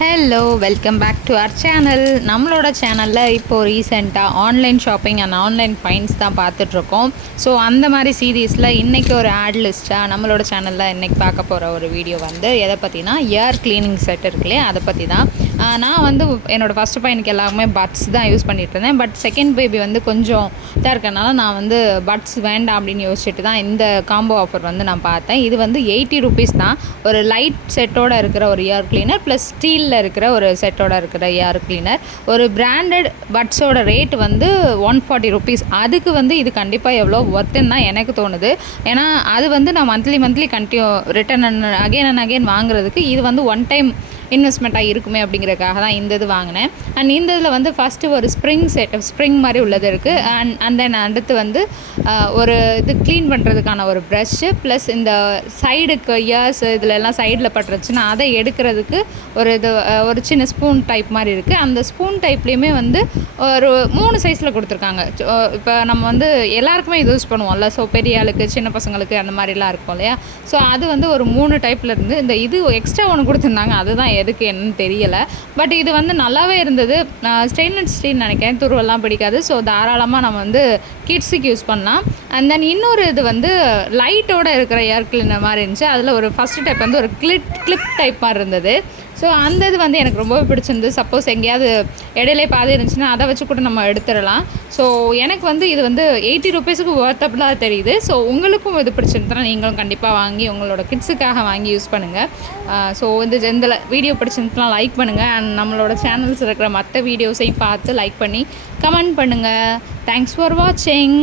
Hello welcome back to our channel நம்மளோட சேனலில் இப்போது ரீசெண்டாக online shopping and online finds தான் பார்த்துட்ருக்கோம். ஸோ அந்த மாதிரி சீரீஸில் இன்றைக்கி ஒரு ஆட் லிஸ்ட்டாக நம்மளோட சேனலில் இன்றைக்கி பார்க்க போகிற ஒரு வீடியோ வந்து எதை பற்றினா ஏர் க்ளீனிங் செட் இருக்குல்லையே அதை பற்றி தான் நான் வந்து என்னோடய ஃபஸ்ட்டு பையனுக்கு எல்லாமே பட்ஸ் தான் யூஸ் பண்ணிட்டு இருந்தேன் பட் செகண்ட் பேபி வந்து கொஞ்சம் இதாக இருக்கனால நான் வந்து பட்ஸ் வேண்டாம் அப்படின்னு யோசிச்சுட்டு தான் இந்த காம்போ ஆஃபர் வந்து நான் பார்த்தேன். இது வந்து எயிட்டி ருபீஸ் தான். ஒரு லைட் செட்டோட இருக்கிற ஒரு ஏர் கிளீனர் ப்ளஸ் ஸ்டீலில் இருக்கிற ஒரு செட்டோட இருக்கிற ஏர் கிளீனர் ஒரு பிராண்டட் பட்ஸோட ரேட் வந்து ஒன் ஃபார்ட்டி ருபீஸ் அதுக்கு வந்து இது கண்டிப்பாக எவ்வளோ ஒர்த்துன்னு தான் எனக்கு தோணுது. ஏன்னா அது வந்து நான் monthly monthly continue return again and again வாங்குறதுக்கு இது வந்து ஒன் டைம் இன்வெஸ்ட்மெண்ட்டாக இருக்குமே அப்படிங்கிறதுக்காக தான் இந்த இது வாங்கினேன். அண்ட் இந்த இதில் வந்து ஃபஸ்ட்டு ஒரு ஸ்ப்ரிங் செட் ஸ்ப்ரிங் மாதிரி உள்ளது இருக்குது அண்ட் அண்ட் தென் அடுத்து வந்து ஒரு இது க்ளீன் பண்ணுறதுக்கான ஒரு ப்ரஷ்ஷு ப்ளஸ் இந்த சைடுக்கு இயர்ஸ் இதிலெல்லாம் சைடில் பட்டுருச்சுன்னா அதை எடுக்கிறதுக்கு ஒரு இது ஒரு சின்ன ஸ்பூன் டைப் மாதிரி இருக்குது அந்த ஸ்பூன் டைப்லேயுமே வந்து ஒரு மூணு சைஸில் கொடுத்துருக்காங்க. இப்போ நம்ம வந்து எல்லாருக்குமே இது யூஸ் பண்ணுவோம்ல. ஸோ பெரிய ஆளுக்கு சின்ன பசங்களுக்கு அந்த மாதிரிலாம் இருக்கும் இல்லையா? ஸோ அது வந்து ஒரு மூணு டைப்பில் இருந்து இந்த இது எக்ஸ்ட்ரா ஒன்று கொடுத்துருந்தாங்க. அதுதான் எதுக்கு என்னன்னு தெரியலை. பட் இது வந்து நல்லாவே இருந்தது. ஸ்டெயின்லெஸ் ஸ்டீல் நினைக்கிறேன். துருவெல்லாம் பிடிக்காது. ஸோ தாராளமாக நம்ம வந்து கிட்ஸுக்கு யூஸ் பண்ணலாம். அண்ட் தென் இன்னொரு இது வந்து லைட்டோட இருக்கிற ஏர் கிளீனர் மாதிரி இருந்துச்சு. அதில் ஒரு ஃபஸ்ட்டு டைப் வந்து ஒரு கிளிப் கிளிப் டைப் மாதிரி இருந்தது. ஸோ அந்த இது வந்து எனக்கு ரொம்பவே பிடிச்சிருந்து சப்போஸ் எங்கேயாவது இடையிலே பாதி இருந்துச்சுன்னா அதை வச்சு கூட நம்ம எடுத்துடலாம். ஸோ எனக்கு வந்து இது வந்து எயிட்டி ருபீஸுக்கு ஒர்த்தபுளாக தெரியுது. ஸோ உங்களுக்கும் இது பிடிச்சிருந்தா நீங்களும் கண்டிப்பாக வாங்கி உங்களோட கிட்ஸுக்காக வாங்கி யூஸ் பண்ணுங்கள் ஸோ uh, இந்த இந்த வீடியோ பிடிச்சிருந்துச்சுன்னா லைக் பண்ணுங்கள் அண்ட் நம்மளோட சேனல்ஸ் இருக்கிற மற்ற வீடியோஸையும் பார்த்து லைக் பண்ணி கமெண்ட் பண்ணுங்கள் தேங்க்ஸ் ஃபார் வாட்சிங்